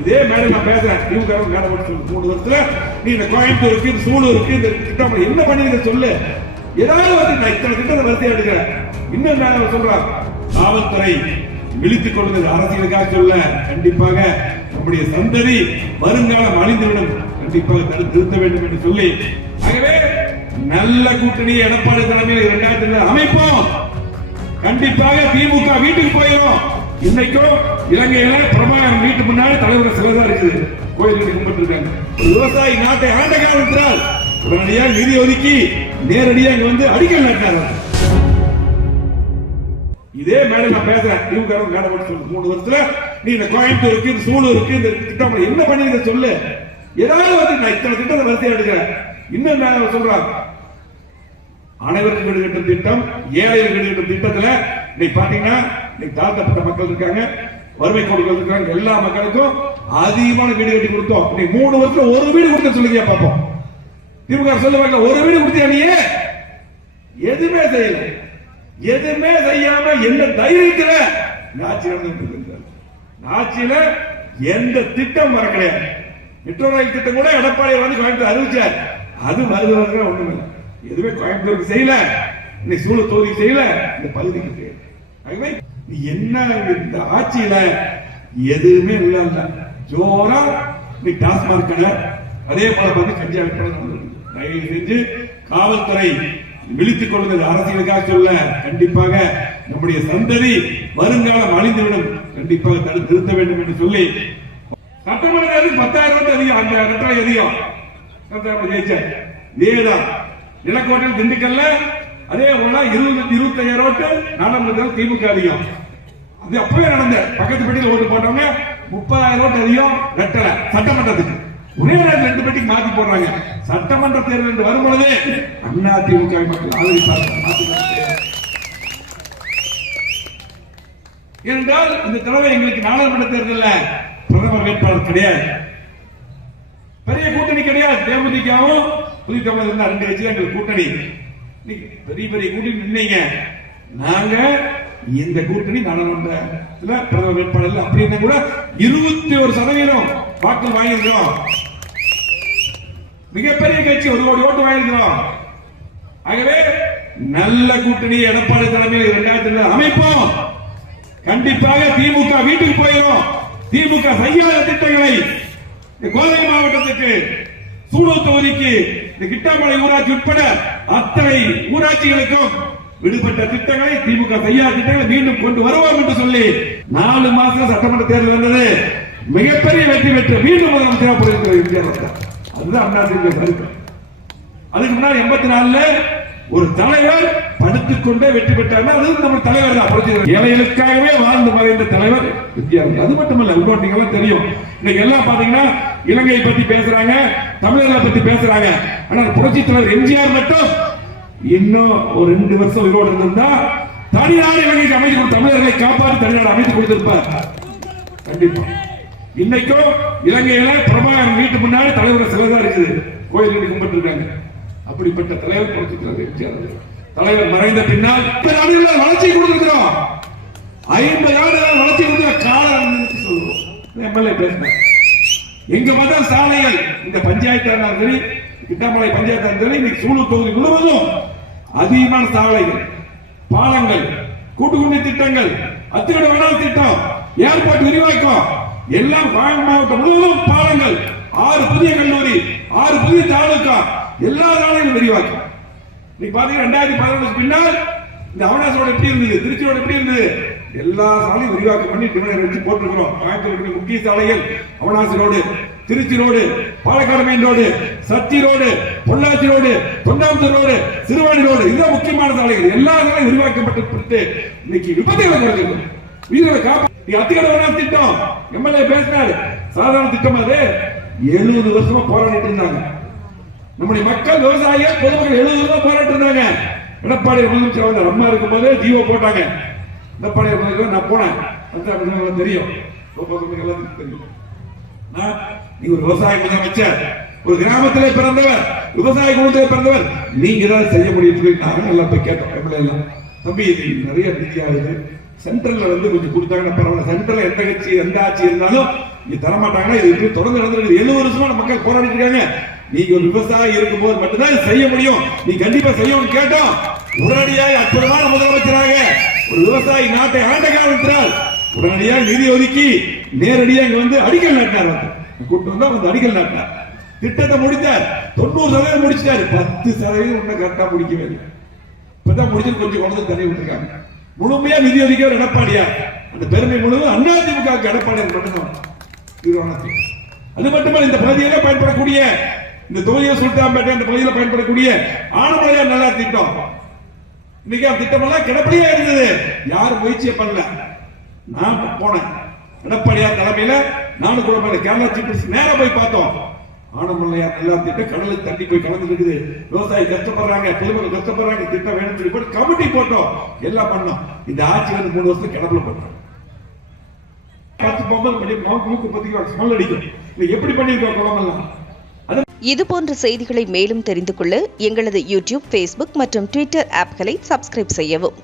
இதே மேல நான் பேசுறேன். திமுக மேல போட்டு 3 வருஷத்துல நீ இந்த கோயம்புத்தூருக்கு, இந்த சூலூருக்கு, இந்த திட்டம் என்ன பண்ணிருக்க சொல்லு. ஏதாவது வந்து நான் இத்தனை திட்டத்தை வரிசை எடுக்கிறேன். இன்னும் நான் சொல்றேன், காவல்துறை விழித்துக் கொள்வது அரசியலுக்காக சொல்ல. கண்டிப்பாக நம்முடைய சந்ததி வருங்காலம் அழிந்துவிடும். கண்டிப்பாக தடுத்து நிறுத்த வேண்டும் என்று சொல்லி, ஆகவே நல்ல கூட்டணி எடப்பாடி தலைமையில் 2000 அமைப்போம். கண்டிப்பாக திமுக வீட்டுக்கு போயிடும். இன்னைக்கும் இலங்கையில பிரபாகரன் வீட்டு முன்னாடி தலைவர் சிலதான் இருக்குது, கோயிலுக்கு கும்பிட்டு இருக்காங்க. விவசாயி நாட்டை ஆண்ட காலத்தினால் உடனடியாக நிதி ஒதுக்கி நேரடியாக இங்க வந்து அடிக்கல் நாட்டார். இதே மேல நான் பேசுறேன். திமுக மேல போட்டு 3 வருஷத்துல நீ இந்த கோயம்புத்தூருக்கு, இந்த சூலூருக்கு, இந்த திட்டம் என்ன பண்ணிருக்க சொல்லு. ஏதாவது வந்து நான் இத்தனை திட்டத்தை வரிசை எடுக்கிறேன். இன்னும் நான் சொல்றேன், அனைவருக்கும் வீடு கட்டும் திட்டம், ஏழைகள் வீடு கட்டும் திட்டத்துல இன்னைக்கு பாத்தீங்கன்னா தாழ்த்தப்பட்ட மக்கள் இருக்காங்க, வறுமை கோடுகள் இருக்காங்க, எல்லா மக்களுக்கும் அதிகமான வீடு கட்டி கொடுத்தோம். 3 வருஷத்துல ஒரு வீடு கொடுத்த சொல்லுங்க பாப்போம். திமுக சொல்லுவாங்க, ஒரு வீடு கொடுத்தியா நீ? எதுவுமே செய்யல. எதுவுமே செய்யாம எந்த தைரியத்துல ஆட்சியில எந்த திட்டம் வர கிடையாது. மெட்ரோ ரயில் திட்டம் கூட எடப்பாடி வந்து கோயம்புத்தூர் அறிவிச்சார். அது வருது ஒண்ணுமே எதுவுமே கோயம்புத்தூருக்கு செய்யல, இன்னைக்கு சூழல் தொகுதிக்கு செய்யல, இந்த பகுதிக்கு செய்யல. ஆகவே நீ என்ன இந்த ஆட்சியில எதுவுமே இல்ல. ஜோரா நீ டாஸ்மாக் கடை, அதே போல வந்து கஞ்சா விற்பனை. தயவு செஞ்சு காவல்துறை விழித்துக் கொள்வது அரசியலுக்காக சொல்ல. கண்டிப்பாக நம்முடைய சந்ததி வருங்காலம் அழிந்துவிடும். கண்டிப்பாக தடுத்து நிறுத்த வேண்டும் என்று சொல்லி, சட்டமன்ற 10,000 அதிகம், அந்த ரெட்டை அதிகம் ஜெயிச்சார். இதேதான் நிலக்கோட்டையில், திண்டுக்கல்ல அதே போல 25,000 ஓட்டு நாடாளுமன்றத்தில் திமுக அதிகம். அது அப்பவே நடந்த பக்கத்து பெட்டியில் ஓட்டு போட்டவங்க 30,000 ஓட்டு அதிகம் ரெட்டல சட்டமன்றத்துக்கு. ஒரே நேரம் 2 பெட்டிக்கு மாத்தி போடுறாங்க. சட்டமன்ற தேர்தல் வரும்பொழுது அண்ணா திமுக மக்கள் ஆதரிப்பார்கள். ஏனென்றால் இந்த தடவை எங்களுக்கு நாடாளுமன்ற தேர்தலில் பிரதமர் வேட்பாளர் கிடையாது, பெரிய கூட்டணி கிடையாது. தேமுதிகவும் புதிய தமிழர் இருந்தா 2 கட்சி எங்களுக்கு கூட்டணி. பெரிய பெரிய கூட்டணி நின்னீங்க. நாங்க இந்த கூட்டணி நாடாளுமன்றத்தில் பிரதமர் வேட்பாளர் அப்படின்னா கூட 21% வாக்கு வாங்கியிருக்கிறோம். மிகப்பெரிய கட்சி, 1 கோடி ஓட்டு வாங்கியிருக்கிறோம். ஆகவே நல்ல கூட்டணி எடப்பாடி தலைமையில் 2000 அமைப்போம். கண்டிப்பாக திமுக வீட்டுக்கு போயிடும். திமுக செய்யாத திட்டங்களை கோவை மாவட்டத்துக்கு, சூலூர் தொகுதிக்கு, கிட்டாமலை ஊராட்சி உட்பட அத்தனை ஊராட்சிகளுக்கும் விடுபட்ட திட்டங்களை, திமுக செய்யாத திட்டங்களை மீண்டும் கொண்டு வருவோம் என்று சொல்லி 4 மாசம் சட்டமன்ற தேர்தல் வந்தது. மிகப்பெரிய வெற்றி பெற்று மீண்டும் முதலமைச்சராக அதுதான் அண்ணா திமுக கருத்து. அதுக்கு முன்னாடி 84ல ஒரு தலைவர் படுத்துக் கொண்டே வெற்றி பெற்றார். அது நம்ம தலைவர் தான். ஏழைகளுக்காகவே வாழ்ந்து மறைந்த தலைவர் வித்தியாசம். அது மட்டுமல்ல, இன்னொரு தெரியும், இன்னைக்கு எல்லாம் பாத்தீங்கன்னா இலங்கையை பத்தி பேசுறாங்க, தமிழர்களை பத்தி பேசுறாங்க. ஆனால் புரட்சி தலைவர் எம்ஜிஆர் மட்டும் இன்னும் ஒரு 2 வருஷம் உயிரோடு இருந்தா தனிநாடு இலங்கைக்கு அமைத்து தமிழர்களை காப்பாற்றி தனிநாடு அமைத்து கொடுத்திருப்பார். கண்டிப்பா இன்னைக்கும் இலங்கையில பிரபாகரன் வீட்டு முன்னாடி தலைவர் சிலதான் இருக்குது, கோயிலுக்கு கும்பிட்டு இருக்காங்க. அப்படிப்பட்ட தலைவர் புரட்சி தலைவர் எம்ஜிஆர். தலைவர் மறைந்த பின்னால் வளர்ச்சி கொடுத்திருக்கிறோம். 50 ஆண்டுகள் வளர்ச்சி கொடுத்த காலம் சொல்லுவோம். எம்எல்ஏ பேசினார். எங்க பார்த்தா சாலைகள், இந்த பஞ்சாயத்து சரி, கிட்டாமலை பஞ்சாயத்து சரி, இன்னைக்கு சூலூர் தொகுதி முழுவதும் அதிகமான சாலைகள், பாலங்கள், கூட்டுக்குடி திட்டங்கள், அத்தியோட வேணால் திட்டம், ஏர்போர்ட் விரிவாக்கம், எல்லாம் கோயம்புத்தூர் மாவட்டம் முழுவதும் பாலங்கள், 6 புதிய கல்லூரி, 6 புதிய தாலுகா, எல்லா சாலைகளும் விரிவாக்கம். இன்னைக்கு பாத்தீங்கன்னா 2011 பின்னால் இந்த அவனாசோட எப்படி இருந்தது, திருச்சியோட எப்படி இருந்தது, எல்லா சாலையும் விரிவாக்கம் பண்ணி டிவைடர் வச்சு போட்டிருக்கிறோம். கோயம்புத்தூர் முக்கிய சாலைகள் Avinashi road, Trichy road, Palakkad main road, Sathy road, Pollachi road, Thondamuthur road, Siruvani road, இதுதான் முக்கியமான சாலைகள். எல்லா சாலையும் விரிவாக்கப்பட்டு இன்னைக்கு விபத்துகளை குறைஞ்சிருக்கும். வீரரை காப்பா அத்திகட திட்டம் எம்எல்ஏ பேசினாரு. சாதாரண திட்டம் அது. 70 வருஷமா போராடிட்டு இருந்தாங்க நம்முடைய மக்கள், விவசாயிகள், பொதுமக்கள் 70 வருஷமா போராடிட்டு இருந்தாங்க. எடப்பாடி முதலமைச்சர் வந்து அம்மா இருக்கும் போது ஜீவோ போட்டாங்க. எடப்பாடி நான் போனேன், தெரியும், நீ ஒரு விவசாய முதலமைச்சர், ஒரு கிராமத்திலே பிறந்தவர், விவசாய குடும்பத்திலே பிறந்தவர், நீங்க தான் செய்ய முடியும். நல்லா போய் கேட்டோம் எம்எல்ஏ எல்லாம். தம்பி இது நிறைய நிதி ஆகுது, சென்ட்ரல்ல வந்து கொஞ்சம் கொடுத்தாங்கன்னா பரவாயில்ல. சென்ட்ரல் எந்த கட்சி எந்த ஆட்சி இருந்தாலும் நீங்க தர மாட்டாங்கன்னா இது இப்படி தொடர்ந்து நடந்துருக்கு. 70 வருஷமா மக்கள் போராடிட்டு இருக்காங்க. நீங்க ஒரு விவசாயி இருக்கும்போது மட்டும்தான் செய்ய முடியும், நீ கண்டிப்பா செய்யணும்னு கேட்டோம். உடனடியாக அற்புதமான முதலமைச்சராக ஒரு விவசாயி நாட்டை ஆண்ட காலத்தினால் உடனடியாக நிதி ஒதுக்கி நேரடியாக இங்க வந்து அடிக்கல் நாட்டினார். கூட்டு வந்தா வந்து அடிக்கல் நாட்டினார். திட்டத்தை முடித்தார். 90% முடிச்சிட்டாரு. 10% ஒன்னும் கரெக்டா முடிக்கவே இல்லை. இப்பதான் முடிச்சு கொஞ்சம் குழந்தை தண்ணி விட்டுருக்காங்க. முழுமையா நிதி ஒதுக்கியவர் எடப்பாடியார். அந்த பெருமை முழுவதும் அதிமுக எடப்பாடியார் மட்டும்தான். அது மட்டுமல்ல, இந்த பகுதியில பயன்படக்கூடிய இந்த தொகுதியில் சுல்தான்பேட்டை இந்த பகுதியில் பயன்படக்கூடிய ஆனமலையார் நல்லா திட்டம், இன்னைக்கு அந்த திட்டம் எல்லாம் கிடப்படியா இருந்தது. யாரும் முயற்சியை பண்ணல. நான் போனேன் எடப்பாடியார் தலைமையில, நானும் கூட கேரளா சீஃப் நேரா போய் பார்த்தோம். ஆனமலையார் நல்லா திட்டம் கடலுக்கு தண்ணி போய் கலந்து இருக்குது. விவசாயி கஷ்டப்படுறாங்க, பொதுமக்கள் கஷ்டப்படுறாங்க, திட்டம் வேணும்னு சொல்லி போட்டு கமிட்டி போட்டோம், எல்லாம் பண்ணோம். இந்த ஆட்சி வந்து 3 வருஷம் கிடப்புல பண்ணோம். 10 பொம்பல் பண்ணி மூக்கு பத்திக்கு ஸ்மெல் அடிக்கும். எப்படி பண்ணிருக்கோம் குளமெல்லாம். இதுபோன்ற செய்திகளை மேலும் தெரிந்து கொள்ள எங்களது யூடியூப், ஃபேஸ்புக் மற்றும் ட்விட்டர் ஆப்களை சப்ஸ்கிரைப் செய்யவும்.